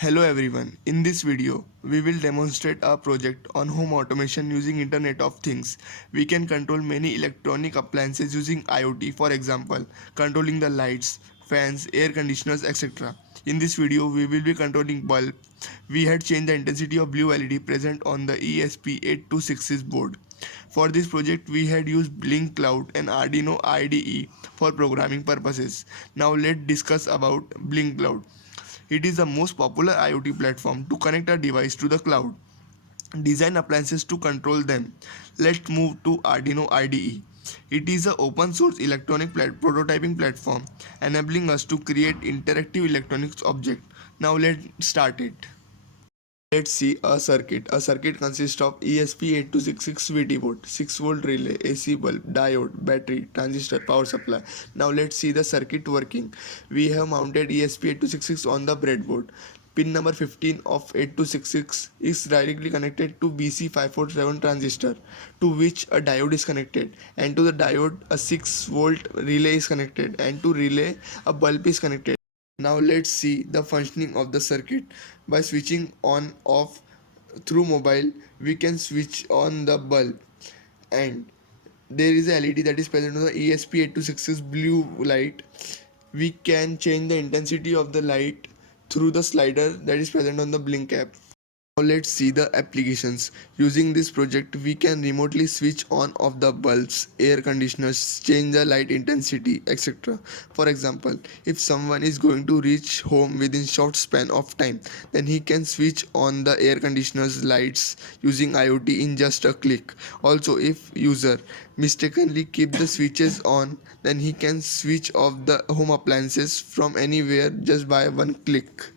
Hello everyone, in this video we will demonstrate a project on home automation using Internet of Things. We can control many electronic appliances using IoT, for example, controlling the lights, fans, air conditioners, etc. In this video we will be controlling bulb. We had changed the intensity of blue LED present on the ESP8266 board. For this project we had used Blink Cloud and Arduino IDE for programming purposes. Now let's discuss about Blink Cloud. It is the most popular IoT platform to connect a device to the cloud. Design appliances to control them. Let's move to Arduino IDE. It is an open source electronic prototyping platform enabling us to create interactive electronics objects. Now let's start it. Let's see a circuit. A circuit consists of ESP8266 VT board, 6-volt relay, AC bulb, diode, battery, transistor, power supply. Now let's see the circuit working. We have mounted ESP8266 on the breadboard. Pin number 15 of 8266 is directly connected to BC547 transistor, to which a diode is connected, and to the diode a 6-volt relay is connected, and to relay a bulb is connected. Now let's see the functioning of the circuit. By switching on off through mobile, we can switch on the bulb, and there is a LED that is present on the ESP8266 blue light. We can change the intensity of the light through the slider that is present on the Blink app. Now let's see the applications. Using this project, we can remotely switch on off the bulbs, air conditioners, change the light intensity, etc. For example, if someone is going to reach home within short span of time, then he can switch on the air conditioner's lights using IoT in just a click. Also, if user mistakenly keep the switches on, then he can switch off the home appliances from anywhere just by one click.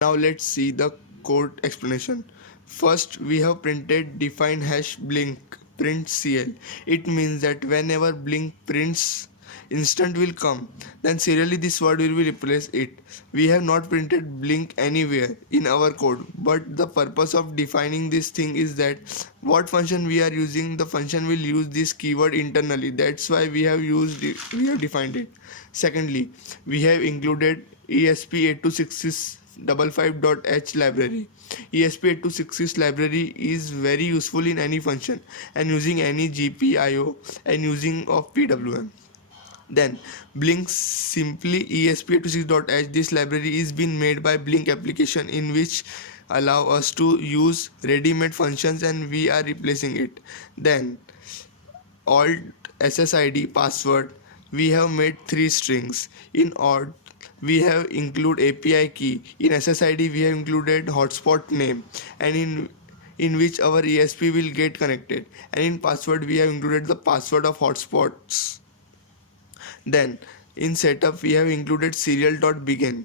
Now let's see the code explanation. First, we have printed define hash blink print CL. It means that whenever blink prints, instant will come, then serially this word will be replace it. We have not printed blink anywhere in our code, but the purpose of defining this thing is that what function we are using, the function will use this keyword internally. That's why we have defined it. Secondly, we have included ESP8266 55.h library. ESP8266 library is very useful in any function and using any GPIO and using of PWM. Then Blink simply ESP86.h. This library is being made by Blink application in which allow us to use ready-made functions and we are replacing it. Then alt SSID password, we have made 3 strings. In alt we have include API key. In SSID we have included hotspot name, and in which our ESP will get connected, and in password we have included the password of hotspots. Then in setup we have included serial.begin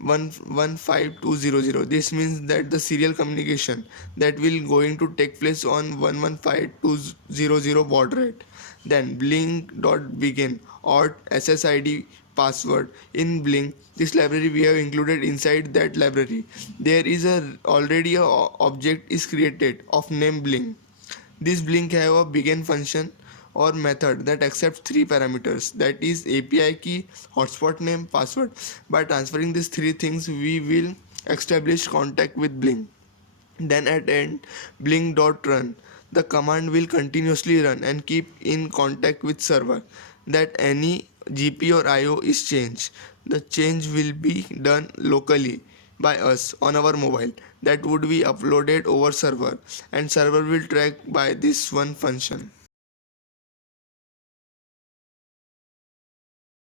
115.200. This means that the serial communication that will going to take place on 115.200 baud rate. Then blink.begin or SSID password. In Blink, this library we have included inside that library. There is already a object is created of name Blink. This Blink have a begin function or method that accepts 3 parameters, that is API key, hotspot name, password. By transferring these 3 things we will establish contact with Blink. Then at end blink.run, the command will continuously run and keep in contact with server that any GP or IO is changed. The change will be done locally by us on our mobile, that would be uploaded over server, and server will track by this one function.